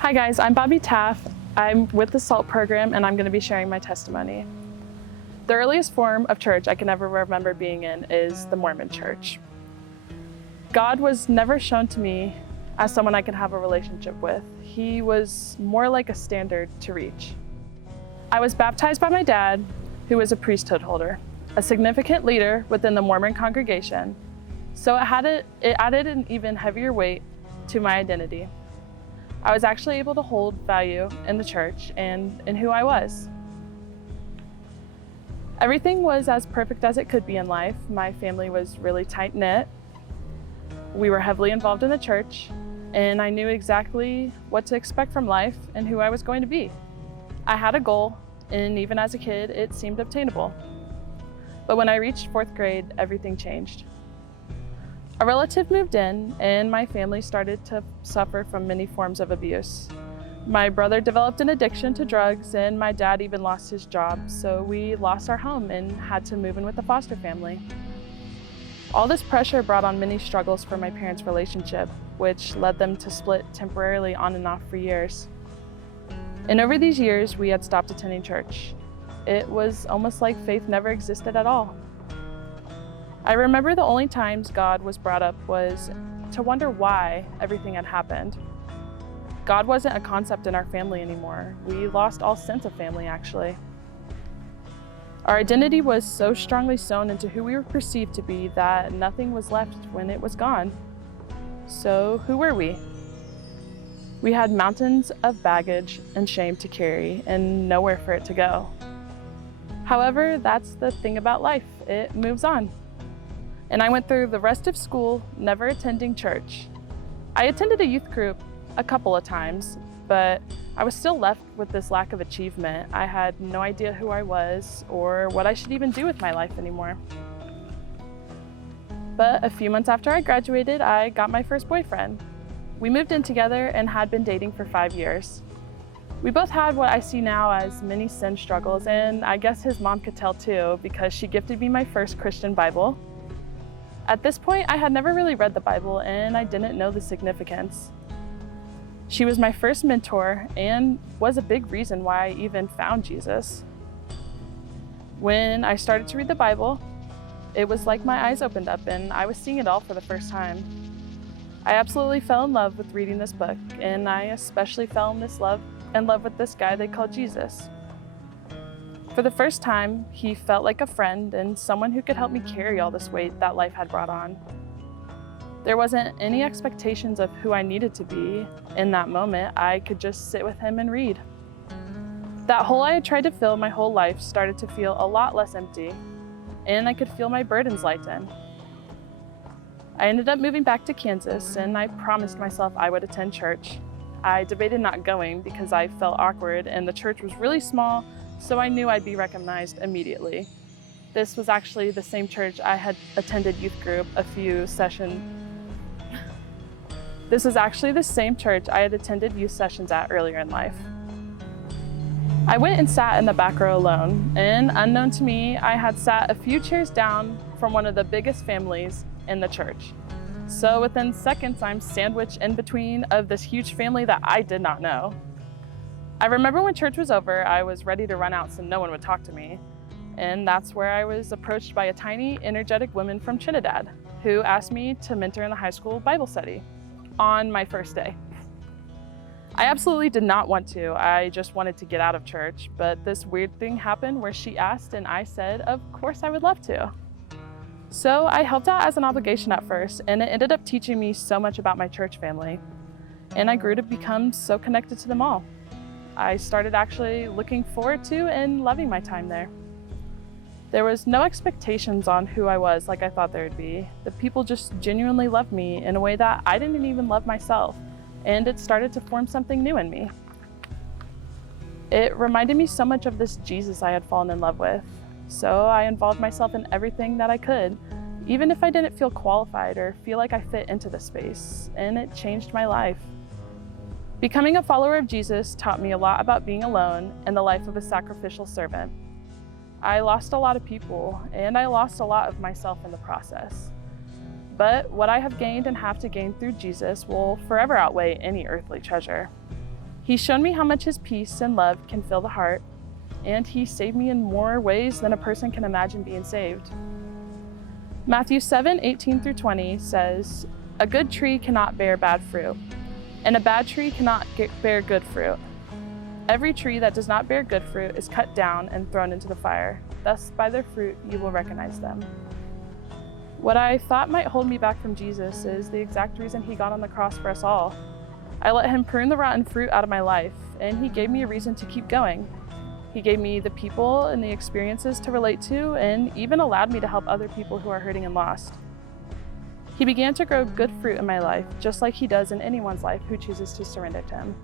Hi guys, I'm Bobbie Taff. I'm with the SALT program and I'm going to be sharing my testimony. The earliest form of church I can ever remember being in is the Mormon church. God was never shown to me as someone I could have a relationship with. He was more like a standard to reach. I was baptized by my dad, who was a priesthood holder, a significant leader within the Mormon congregation, so it added an even heavier weight to my identity. I was actually able to hold value in the church and in who I was. Everything was as perfect as it could be in life. My family was really tight-knit. We were heavily involved in the church, and I knew exactly what to expect from life and who I was going to be. I had a goal, and even as a kid, it seemed obtainable. But when I reached 4th grade, everything changed. A relative moved in, and my family started to suffer from many forms of abuse. My brother developed an addiction to drugs, and my dad even lost his job, so we lost our home and had to move in with a foster family. All this pressure brought on many struggles for my parents' relationship, which led them to split temporarily on and off for years. And over these years, we had stopped attending church. It was almost like faith never existed at all. I remember the only times God was brought up was to wonder why everything had happened. God wasn't a concept in our family anymore. We lost all sense of family, actually. Our identity was so strongly sewn into who we were perceived to be that nothing was left when it was gone. So who were we? We had mountains of baggage and shame to carry and nowhere for it to go. However, that's the thing about life. It moves on. And I went through the rest of school never attending church. I attended a youth group a couple of times, but I was still left with this lack of achievement. I had no idea who I was or what I should even do with my life anymore. But a few months after I graduated, I got my first boyfriend. We moved in together and had been dating for 5 years. We both had what I see now as many sin struggles, and I guess his mom could tell too, because she gifted me my first Christian Bible. At this point, I had never really read the Bible and I didn't know the significance. She was my first mentor and was a big reason why I even found Jesus. When I started to read the Bible, it was like my eyes opened up and I was seeing it all for the first time. I absolutely fell in love with reading this book, and I especially fell in love with this guy they called Jesus. For the first time, he felt like a friend and someone who could help me carry all this weight that life had brought on. There wasn't any expectations of who I needed to be. In that moment, I could just sit with him and read. That hole I had tried to fill my whole life started to feel a lot less empty, and I could feel my burdens lighten. I ended up moving back to Kansas, and I promised myself I would attend church. I debated not going because I felt awkward and the church was really small, so I knew I'd be recognized immediately. This was actually the same church I had attended youth group This was actually the same church I had attended youth sessions at earlier in life. I went and sat in the back row alone, and unknown to me, I had sat a few chairs down from one of the biggest families in the church. So within seconds, I'm sandwiched in between of this huge family that I did not know. I remember when church was over, I was ready to run out so no one would talk to me. And that's where I was approached by a tiny, energetic woman from Trinidad who asked me to mentor in the high school Bible study on my first day. I absolutely did not want to. I just wanted to get out of church, but this weird thing happened where she asked and I said, of course I would love to. So I helped out as an obligation at first, and it ended up teaching me so much about my church family. And I grew to become so connected to them all. I started actually looking forward to and loving my time there. There was no expectations on who I was like I thought there would be. The people just genuinely loved me in a way that I didn't even love myself, and it started to form something new in me. It reminded me so much of this Jesus I had fallen in love with, so I involved myself in everything that I could, even if I didn't feel qualified or feel like I fit into the space, and it changed my life. Becoming a follower of Jesus taught me a lot about being alone and the life of a sacrificial servant. I lost a lot of people, and I lost a lot of myself in the process. But what I have gained and have to gain through Jesus will forever outweigh any earthly treasure. He's shown me how much His peace and love can fill the heart, and He saved me in more ways than a person can imagine being saved. Matthew 7:18-20 says, "A good tree cannot bear bad fruit, and a bad tree cannot bear good fruit. Every tree that does not bear good fruit is cut down and thrown into the fire. Thus, by their fruit, you will recognize them." What I thought might hold me back from Jesus is the exact reason He got on the cross for us all. I let Him prune the rotten fruit out of my life, and He gave me a reason to keep going. He gave me the people and the experiences to relate to, and even allowed me to help other people who are hurting and lost. He began to grow good fruit in my life, just like He does in anyone's life who chooses to surrender to Him.